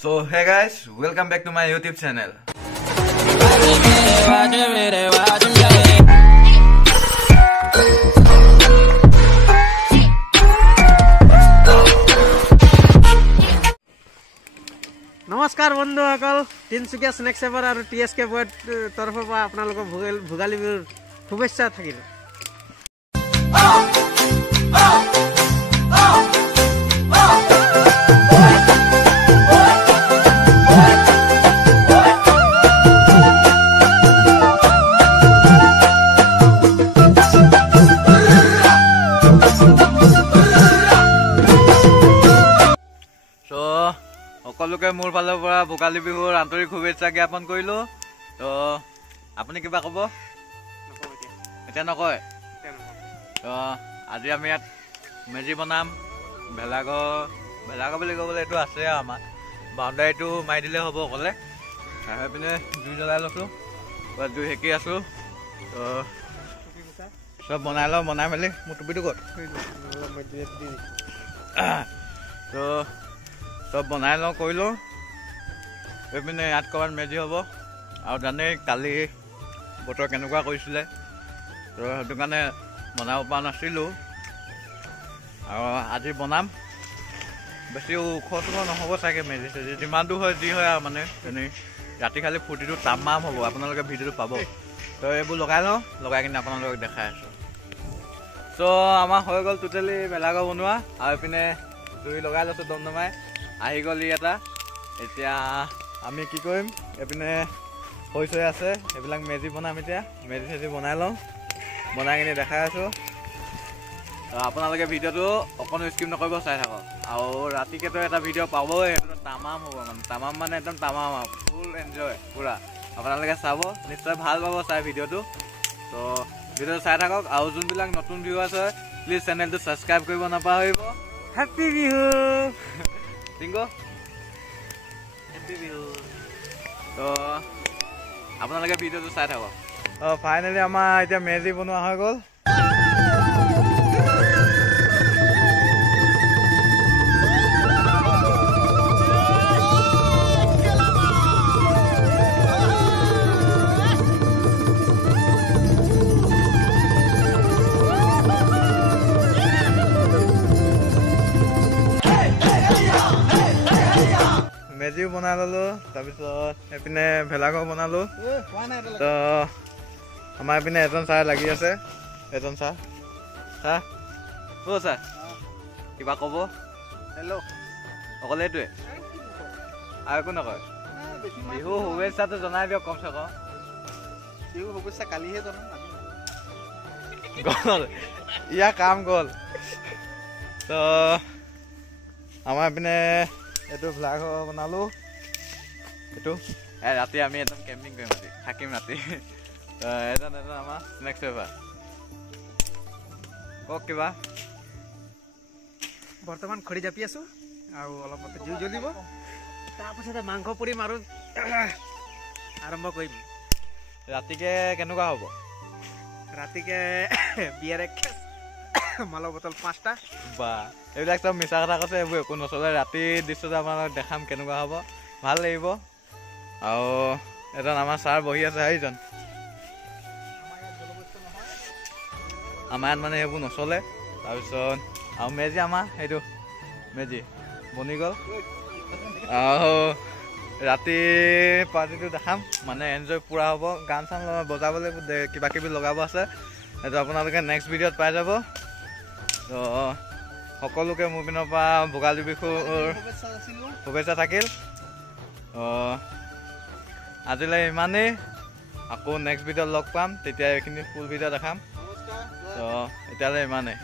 So hey guys, welcome back to my YouTube channel. नमस्कार बंधुসকল Tinsukia snakes ever আৰু টিএসকে বয়ৰ তৰফৰ পৰা আপোনালোকক ভোগালী বিহুৰ শুভেচ্ছা থাকিল। সকলোকে মোৰ ফালৰ পৰা ভোগালী বিহুৰ আন্তৰিক শুভেচ্ছা জ্ঞাপন কৰিলো। তো আপুনি কিবা ক'ব? এতিয়া নকয়। তো আজি আমি ইয়াত মেজি বনাম, ভেলাঘৰ বুলি ক'বলৈ এইটো আছে আমাৰ বাউণ্ডাৰীটো মাৰি দিলে হ'ব অকলে। আহি পিনে জুই জ্বলাই লৈছোঁ, জুই সেকি আছোঁ। তো চব বনাই মেলি মোৰ টুপিটো ক'ত? তো চব বনাই লওঁ কৰি লওঁ, এইপিনে ইয়াত ক'ৰবাত মেজি হ'ব। আৰু জানেই কালি বতৰ কেনেকুৱা কৰিছিলে, তো সেইটো কাৰণে বনাব পৰা নাছিলোঁ। আৰু আজি বনাম, বেছি ওখ নহ'ব চাগে মেজি চেজি, যিমান দূৰ হয় যি হয় আৰু মানে এনেই ৰাতি খালি ফূৰ্তিটো তামাম হ'ব, আপোনালোকে ভিডিঅ'টো পাব। তো এইবোৰ লগাই লওঁ, লগাই কিনে আপোনালোকক দেখাই আছোঁ। চ' আমাৰ হৈ গ'ল টোটেলি ভেলাঘৰ বনোৱা, আৰু এইপিনে জুই লগাই লৈছোঁ দমদমাই। আহি গ'ল এটা। এতিয়া আমি কি কৰিম, এইপিনে হৈ আছে, এইবিলাক মেজি বনাম। এতিয়া মেজি চেজি বনাই লওঁ, বনাই কিনি দেখাই আছোঁ। আপোনালোকে ভিডিঅ'টো অকণো স্কিপ নকৰিব, চাই থাকক। আৰু ৰাতিকেতো এটা ভিডিঅ' পাবই, সেইটো তামাম হ'ব, তামাম মানে একদম তামাম আৰু ফুল এনজয় পূৰা। আপোনালোকে চাব, নিশ্চয় ভাল পাব চাই ভিডিঅ'টো। তো ভিডিঅ'টো চাই থাকক। আৰু যোনবিলাক নতুন ভিউৱাৰ্ছ হয় প্লিজ চেনেলটো ছাবস্ক্ৰাইব কৰিব নাপাহৰিব। Happy Bihu Tinku, happy Bihu. তো আপোনালোকে ভিডিঅ'টো চাই থাকক। ফাইনেলি আমাৰ এতিয়া মেজি বনোৱা হৈ গ'ল। মেজিও বনাই ল'লোঁ, তাৰপিছত এইপিনে ভেলাঘৰ বনালোঁ। তো আমাৰ এইপিনে এজন ছাৰ লাগি আছে, এজন ছাৰ অ' ছাৰ কিবা ক'ব? হেল্ল' অকলে এইটোৱে আৰু একো নকয়? বিহু শুভেচ্ছাটো জনাই দিয়ক কমচে কম। বিহু শুভেচ্ছা কালিহে জনাম, গ'ল ইয়াৰ কাম গ'ল। তো আমাৰ এইপিনে এইটো ভেলাঘৰ বনালোঁ। এইটো ৰাতি আমি একদম কেম্পিং কৰিম, ৰাতি থাকিম ৰাতি। এজন আমাৰ স্নেক্স এভাৰ কওক কিবা। বৰ্তমান খৰি জাপি আছোঁ, আৰু অলপতে জুই জ্বলিব, তাৰপিছতে মাংস পুৰিম আৰু আৰম্ভ কৰিম। ৰাতিকে কেনেকুৱা হ'ব? ৰাতিকে বিয়াৰ এক খেচ, মালৰ বটল 5টা। বা এইবিলাক চব মিছা কথা কৈছে, এইবোৰ একো নচলে। ৰাতি দৃশ্যটো আপোনালোকক দেখাম কেনেকুৱা হ'ব, ভাল লাগিব। আৰু এজন আমাৰ ছাৰ বহি আছে, সেইজন আমাৰ ইয়াত মানে সেইবোৰ নচলে। তাৰপিছত আৰু মেজি, আমাৰ সেইটো মেজি বনি গ'ল। আৰু ৰাতি পাৰ্টিটো দেখাম, মানে এনজয় পূৰা হ'ব। গান চান বজাবলৈ কিবা কিবি লগাব আছে, সেইটো আপোনালোকে নেক্সট ভিডিঅ'ত পাই যাব। তো সকলোকে মোৰ পিনৰ পৰা ভোগালী বিহুৰ শুভেচ্ছা থাকিল। আজিলৈ ইমানেই, আকৌ নেক্সট ভিডিঅ'ত লগ পাম, তেতিয়া এইখিনি ফুল ভিডিঅ' দেখাম। তো এতিয়ালৈ ইমানেই।